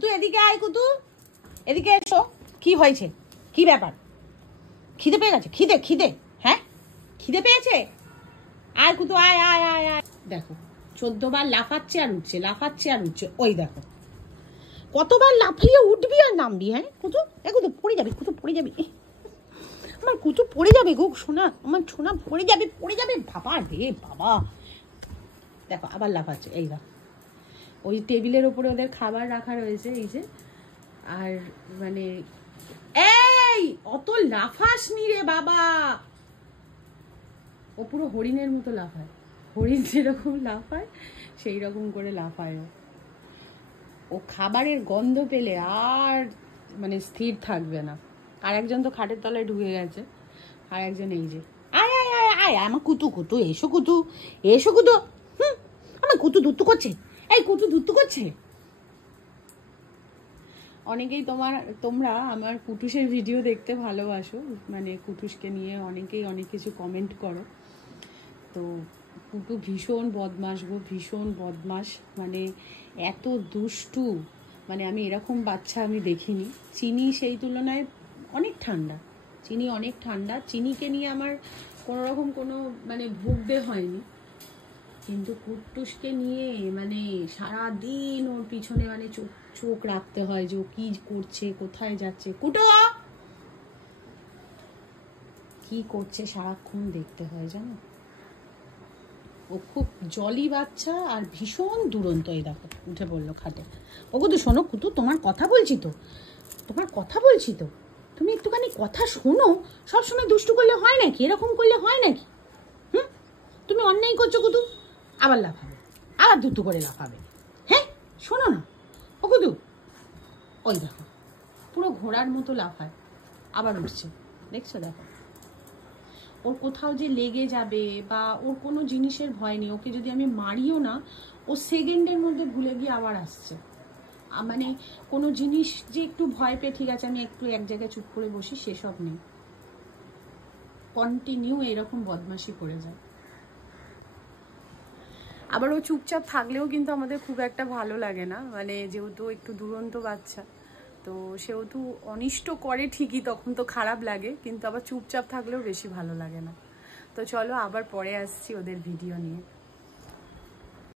তুই এদিকে আয় কুতু, এদিকে এসো। কি হয়েছে? কি ব্যাপার? খিদে পেয়ে গেছে? খিদে খিদে হ্যাঁ, খিদে পেয়েছে? আয় কুতু, আয় আয় আয় আয়। দেখো 14 বার লাফাচ্ছে আর উঠছে, লাফাচ্ছে আর উঠছে। ওই দেখো কতবার লাফিয়ে উঠবি আর নামবি। হ্যাঁ কুতু, এ কুতু পড়ে যাবি, কুতু পড়ে যাবি, আমার কুতু পড়ে যাবে গো সোনা, আমার সোনা পড়ে যাবে, পড়ে যাবে। বাবা রে বাবা, দেখো আবার লাফাচ্ছে। এই দেখো ওই টেবিলের ওপরে ওদের খাবার রাখা রয়েছে, এই যে। আর মানে এই অত লাফাস নি রে বাবা। ও পুরো হরিণের মতো লাফায়, হরিণ যেরকম লাফায় সেই রকম করে লাফায় ও। খাবারের গন্ধ পেলে আর মানে স্থির থাকবে না। আর একজন তো খাটের তলায় ঢুকে গেছে, আর একজন এই যে। আয় আয় আয় আয় আমার কুতু, কুতু এসো কুতু, এসো কুতু। আমার কুতু ধুত্তু করছে, এই কুতু ধুত্তু করছে। অনেকেই তোমরা আমার কুটুসের ভিডিও দেখতে ভালোবাসো, মানে কুটুসকে নিয়ে অনেকেই অনেক কিছু কমেন্ট করো। তো কুটু ভীষণ বদমাস গো, ভীষণ বদমাস, মানে এত দুষ্টু, মানে আমি এরকম বাচ্চা আমি দেখিনি। চিনি সেই তুলনায় অনেক ঠান্ডা, চিনি অনেক ঠান্ডা। চিনিকে নিয়ে আমার কোনো রকম কোনো মানে ভুগতে হয়নি, কিন্তু কুট্টুসকে নিয়ে মানে সারাদিন ওর পিছনে মানে চোখ রাখতে হয় যে ও কি করছে, কোথায় যাচ্ছে। কুটো কি করছে সারাক্ষণ দেখতে হয় জানো। ও খুব জলি বাচ্চা আর ভীষণ দুরন্ত। এই দেখো উঠে পড়লো খাটে। ও কুতু শোনো, কুতু তোমার কথা বলছি তো, তোমার কথা বলছি তো, তুমি একটুখানি কথা শোনো। সবসময় দুষ্টু করলে হয় নাকি? এরকম করলে হয় নাকি? তুমি অন্যায় করছো কুতু। আবার লাফাবে, আবার দুটো করে লাফাবে। হ্যাঁ শোনো না ও কুতু, ওই দেখো পুরো ঘোড়ার মতো লাফায়, আবার উঠছে। দেখছো দেখো, ওর কোথাও যে লেগে যাবে বা ওর কোনো জিনিসের ভয় নেই। ওকে যদি আমি মারিও না, ও সেকেন্ডের মধ্যে ভুলে গিয়ে আবার আসছে। মানে কোনো জিনিস যে একটু ভয় পেয়ে ঠিক আছে আমি একটু এক জায়গায় চুপ করে বসি, সেসব নেই। কন্টিনিউ এরকম বদমাশি করে যায়। আবার ও চুপচাপ থাকলেও কিন্তু আমাদের খুব একটা ভালো লাগে না, মানে যেহেতু একটু দুরন্ত বাচ্চা, তো সেহেতু অনিষ্ট করে ঠিকই, তখন তো খারাপ লাগে, কিন্তু আবার চুপচাপ থাকলেও বেশি ভালো লাগে না। তো চলো আবার পরে আসছি ওদের ভিডিও নিয়ে।